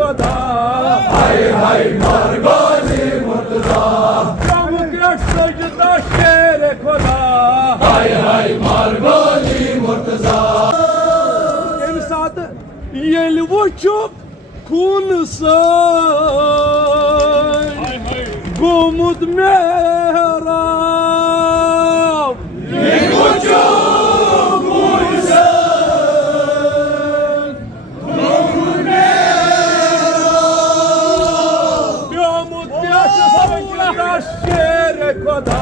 खुदा हाय हाय मारगानी मुर्तजा कम के सजदा शेर खुदा हाय हाय मारगानी मुर्तजा तमि सात येल वुचुक खून गोमुत मेहराब शेर खुदा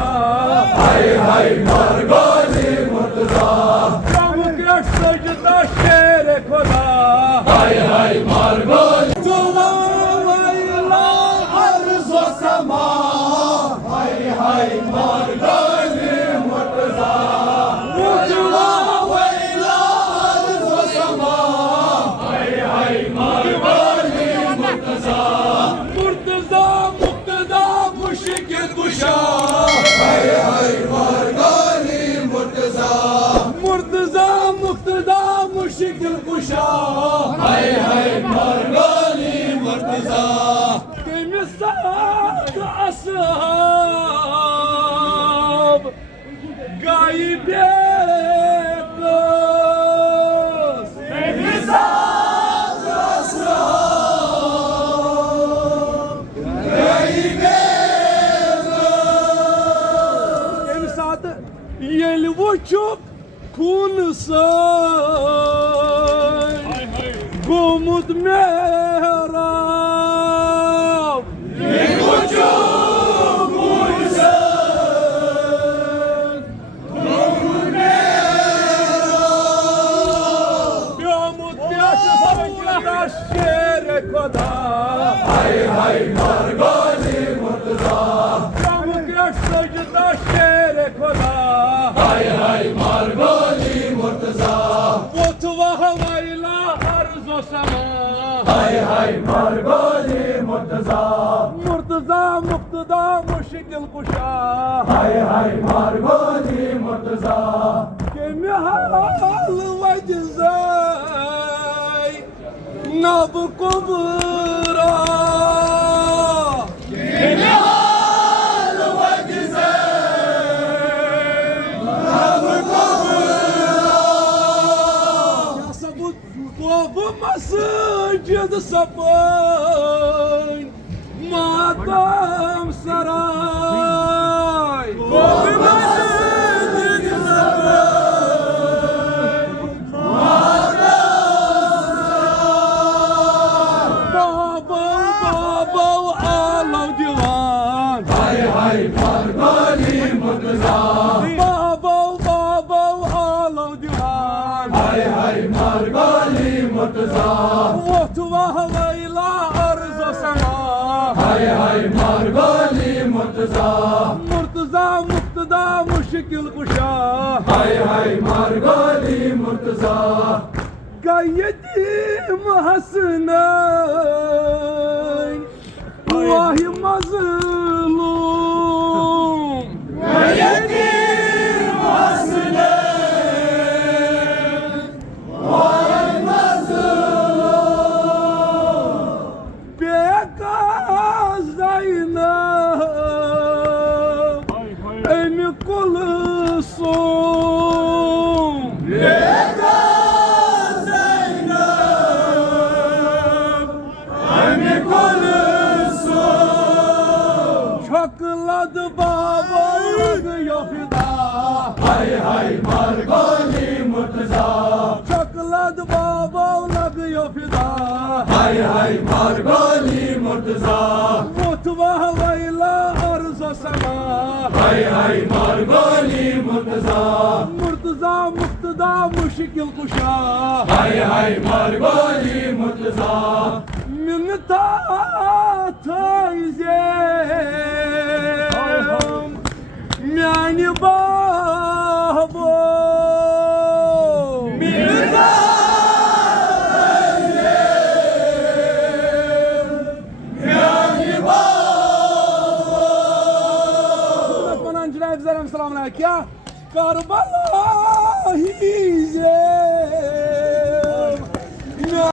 हाय हाय मारगानी मुर्तजा कम के सजदा शेर खुदा हाय हाय मारगानी अर्ज़ व समा हाय हाय मारगानी मुर्तजा मुजवा वैला अर्ज़ व समा हाय हाय मारगानी मुर्तजा मुर्तजा मुक्तदा मुश्किल कुशा हाय हाय मारगानी मुर्तजा मुर्तजा मुक्तदा मुश्किल कुशा हाय हाय मारगानी मुर्तजा तमि साथ असहाब गाई बेकस तमि साथ असहाब गाई बेकस तमि साथ येल वुचुक खून गोमुत मेहराब प्योमुत सजदा शेर खुदा हाय हाय मारगानी मुर्तजा कम के सजदा शेर खुदा हाय हाय मारगानी मुर्तजा वतवा हवाइला अर्ज़ व समा हाय हाय मारगानी मुर्तजा मुर्तजा मुक्तदा मुश्किल कुशा हाय हाय मारगानी मुर्तजा कमि हाल वजज़ाय नब कुबरा कमि हाल वजज़ाय नब कुबरा सबूत कोब मस्जिद सपन मातम सराय कोब मस्जिद सपन बाबो बाबो आलो दीवान हाय हाय मारगानी मुर्तजा बाबो बाबो आलो दीवान हाय हाय मारगानी मुर्तजा वतवा हवाइला अर्ज़ व समा हाय हाय मारगानी मुर्तजा मुर्तजा मुक्तदा मुश्किल कुशा हाय हाय मारगानी मुर्तजा यतीम हसनैन वाहि मज़लूम यतीम हसनैन वाहि मज़लूम बेकार ज़ैनब अमि कुलसूम बेकार ज़ैनब अमि कुलसूम छकलद बाबा गयो फिदा हाय हाय मारगानी मुर्तजा छकलद बाबा गयो फिदा हाय हाय मारगानी मुर्तजा वतवा हवाइला अर्ज़ व समा हाय हाय मारगानी मुर्तजा मुर्तजा मुक्तदा मुश्किल कुशा हाय हाय मारगानी मुर्तजा मिन्नता थाइज़े म्यानि बाबो मिर्जा म्यानि बाबो Assalamu alaikum. Karbala hize